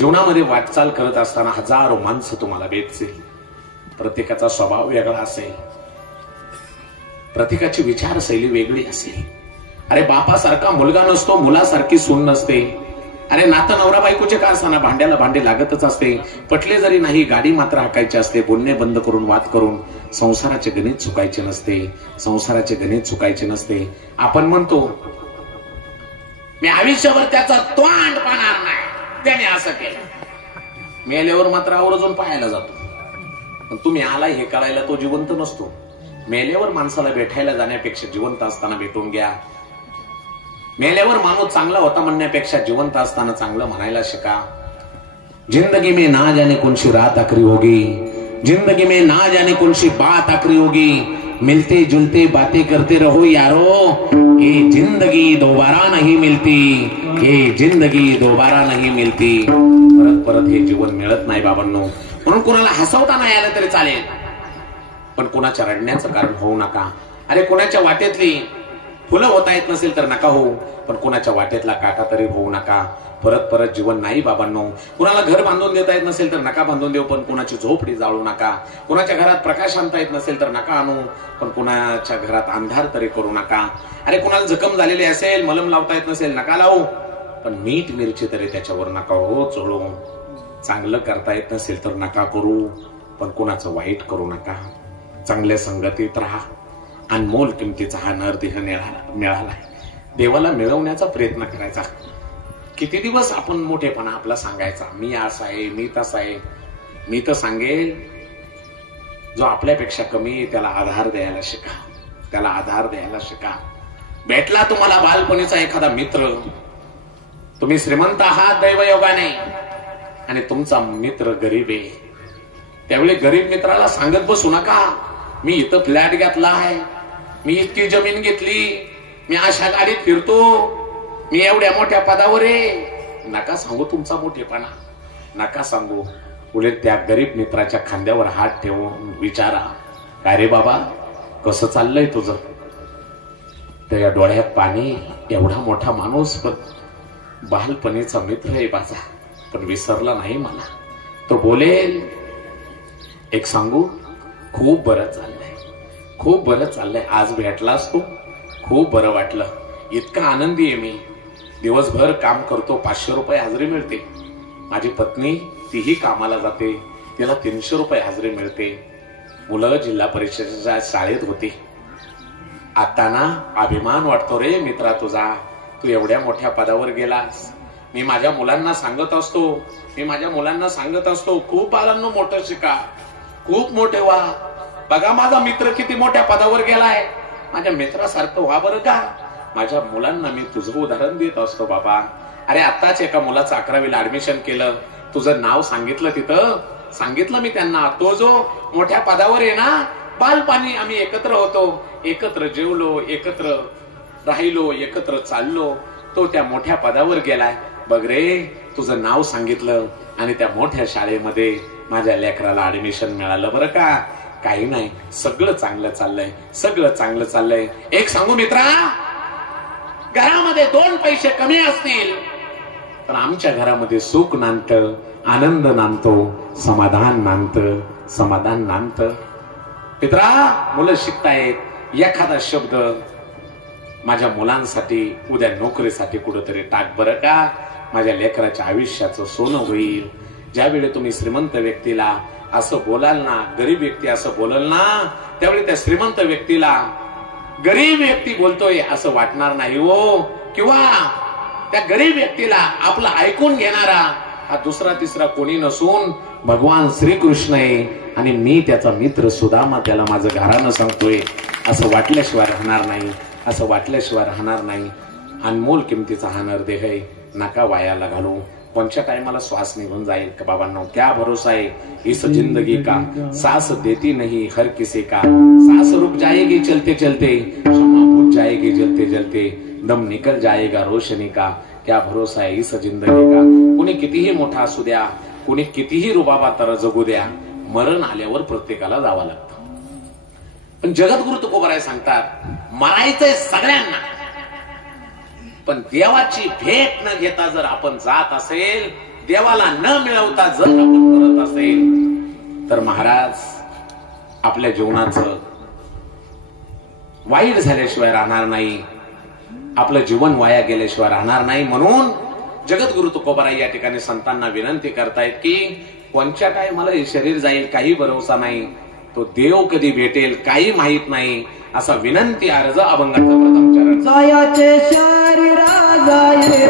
जीवनामध्ये वाटचाल करत असताना हजारो माणसं तुम्हाला भेटतील. प्रत्येकाचा स्वभाव वेगळा असेल, प्रत्येकाची विचारशैली वेगळी असेल. अरे बापासारखा मुलगा नसतो, मुलासारखी सून नसते. अरे नातं नवरा बायकोचे का असताना भांड्याला भांडे लागतच असते. पटले जरी नाही गाडी मात्र हाकायची असते. बोलणे बंद करून वाद करून संसाराचे गणित चुकायचे नसते. संसाराचे गणित चुकायचे नसते. आपण म्हणतो मी आयुष्यभर त्याचा तोंड पाहणार नाही, त्याने असं केलं. मेल्यावर मात्र आवर्जून पाहायला जातो. पण तुम्ही आला हे कळायला तो जिवंत नसतो. मेल्यावर माणसाला भेटायला जाण्यापेक्षा जिवंत असताना भेटून घ्या. मेल्यावर माणूस चांगला होता म्हणण्यापेक्षा जिवंत असताना चांगलं म्हणायला शिका. जिंदगी में ना जाने कौन सी रात आखरी होगी, जिंदगी में ना जाने कौन सी बात आखरी होगी. मिलते जुलते बातें करते रहो यारो, ये जिंदगी दोबारा नहीं मिलती, ये जिंदगी दोबारा नहीं मिलती. परत परत हे जीवन मिळत नाही बाबांनो. म्हणून कुणाला हसवता नाही आलं तरी चालेल, पण कुणाच्या रडण्याचं कारण होऊ नका. अरे कुणाच्या वाटेतली फुलं होता येत नसेल तर नका होऊ, पण कुणाच्या वाटेतला काटा तरी होऊ नका. परत परत जीवन नाही बाबांनो. कुणाला घर बांधून देता येत नसेल तर नका बांधून देऊ, पण कुणाची झोपडी जाळू नका. कुणाच्या घरात प्रकाश आणता येत नसेल तर नका आणू, पण कुणाच्या घरात अंधार तरी करू नका. अरे कुणाला जखम झालेली असेल, मलम लावता येत नसेल नका लावू, पण मीठ मिरची तरी त्याच्यावर नका हो चोळू. चांगलं करता येत नसेल तर नका करू, पण कुणाचं वाईट करू नका. चांगल्या संगतीत राहा. अनमोल किमतीचा हा नरदेह मिळाला. देवाला मिळवण्याचा प्रयत्न करायचा. किती दिवस आपण मोठेपणा आपला सांगायचा, मी असा आहे, मी तसा आहे. मी तर सांगेल, जो आपल्यापेक्षा कमी आहे त्याला आधार द्यायला शिका. त्याला आधार द्यायला शिका. भेटला तुम्हाला बालपणीचा एखादा मित्र, तुम्ही श्रीमंत आहात दैवयोगाने आणि तुमचा मित्र गरीब आहे, त्यावेळी गरीब मित्राला सांगत बसू नका मी इथं फ्लॅट घेतला आहे, मी इतकी जमीन घेतली, मी अशा गाडीत फिरतो, मी एवढ्या मोठ्या पदावर आहे. नका सांगू तुमचा मोठेपणा, नका सांगू. उलट त्या गरीब मित्राच्या खांद्यावर हात ठेवून विचारा, काय रे बाबा कसं चाललंय तुझं. त्याच्या डोळ्यात पाणी. एवढा मोठा माणूस, पण बालपणीचा मित्र आहे माझा, पण विसरला नाही मला. तो बोलेल, एक सांगू, खूप बरं चाललंय, खूप बरं चाललंय. आज भेटलास तू, खूप बरं वाटलं. इतका आनंदी आहे मी. दिवसभर काम करतो, 500 रुपये हजेरी मिळते. माझी पत्नी तीही कामाला जाते, तिला 300 रुपये हजेरी मिळते. मुलं जिल्हा परिषदेच्या शाळेत होती. आता ना अभिमान वाटतो रे मित्रा तुझा, तू एवढ्या मोठ्या पदावर गेलास. मी माझ्या मुलांना सांगत असतो, खूप बाळांनो मोठं शिका, खूप मोठे व्हा. बघा माझा मित्र किती मोठ्या पदावर गेलाय, माझ्या मित्रासारखं व्हा बरं का. माझ्या मुलांना मी तुझं उदाहरण देत असतो बाबा. अरे आताच एका मुलाचं 11वीला ऍडमिशन केलं, तुझं नाव सांगितलं, तिथं सांगितलं मी त्यांना, तो जो मोठ्या पदावर आहे ना, बालपणी आम्ही एकत्र होतो, एकत्र जेवलो, एकत्र राहिलो, एकत्र चाललो, तो त्या मोठ्या पदावर गेलाय. बघ रे तुझं नाव सांगितलं आणि त्या मोठ्या शाळेमध्ये माझ्या लेकराला ऍडमिशन मिळालं बरं का. काही नाही, सगळं चांगलं चाललंय, सगळं चांगलं चाललंय. एक सांगू मित्रा, घरामध्ये 2 पैसे कमी असतील पण आमच्या घरामध्ये सुख नांदतं, आनंद नांदतो, समाधान नांदतं. मित्रा, मुलं शिकतायत, एखादा शब्द माझ्या मुलांसाठी उद्या नोकरीसाठी कुठेतरी टाक बरं का. माझ्या लेकराच्या आयुष्याचं सोनं होईल. ज्यावेळी तुम्ही श्रीमंत व्यक्तीला असं बोलाल ना, गरीब व्यक्ती असं बोलल ना, त्यावेळी त्या श्रीमंत व्यक्तीला गरीब व्यक्ती बोलतोय असं वाटणार नाही हो. किंवा त्या गरीब व्यक्तीला आपलं ऐकून घेणारा हा दुसरा तिसरा कोणी नसून भगवान श्रीकृष्ण आहे आणि मी त्याचा मित्र सुदामा, त्याला माझं घरानं सांगतोय असं वाटल्याशिवाय राहणार नाही. अनमोल किमतीचा हा नरदेह आहे, नका वायाला घालू. कोणत्या टाइमाला श्वास निघून जाईल का बाबांनो, क्या भरोसा है इस जिंदगी का. सांस देती नहीं हर किसी का, सांस रुक जाएगी चलते चलते, शम्मा बुझ जाएगी जलते जलते, दम निकल जाएगा रोशनी का. क्या भरोसा है इस जिंदगी का. कुणी कितीही मोठा असू द्या, कुणी कितीही रुबाबात जगू द्या, मरण आल्यावर प्रत्येकाला जावं लागतं. पण जगद्गुरु तुकोबाराय सांगतात, मरायचंय सगळ्यांना, पण देवाची भेट न घेता जर आपण जात असेल देवाला न मिळवता जर आपण करत असेल तर महाराज आपल्या जीवनाचं वाईट झाल्याशिवाय राहणार नाही, आपलं जीवन वाया गेल्याशिवाय राहणार नाही. म्हणून जगद्गुरु तुकोबाराय या ठिकाणी संतांना विनंती करतायत की कोणत्या टायमाला हे शरीर जाईल काही भरोसा नाही, तो देव कधी भेटेल काही माहित नाही, असा विनंती अर्ज अभंगाचा प्रथम चरण. जायाचे शरीरा जाये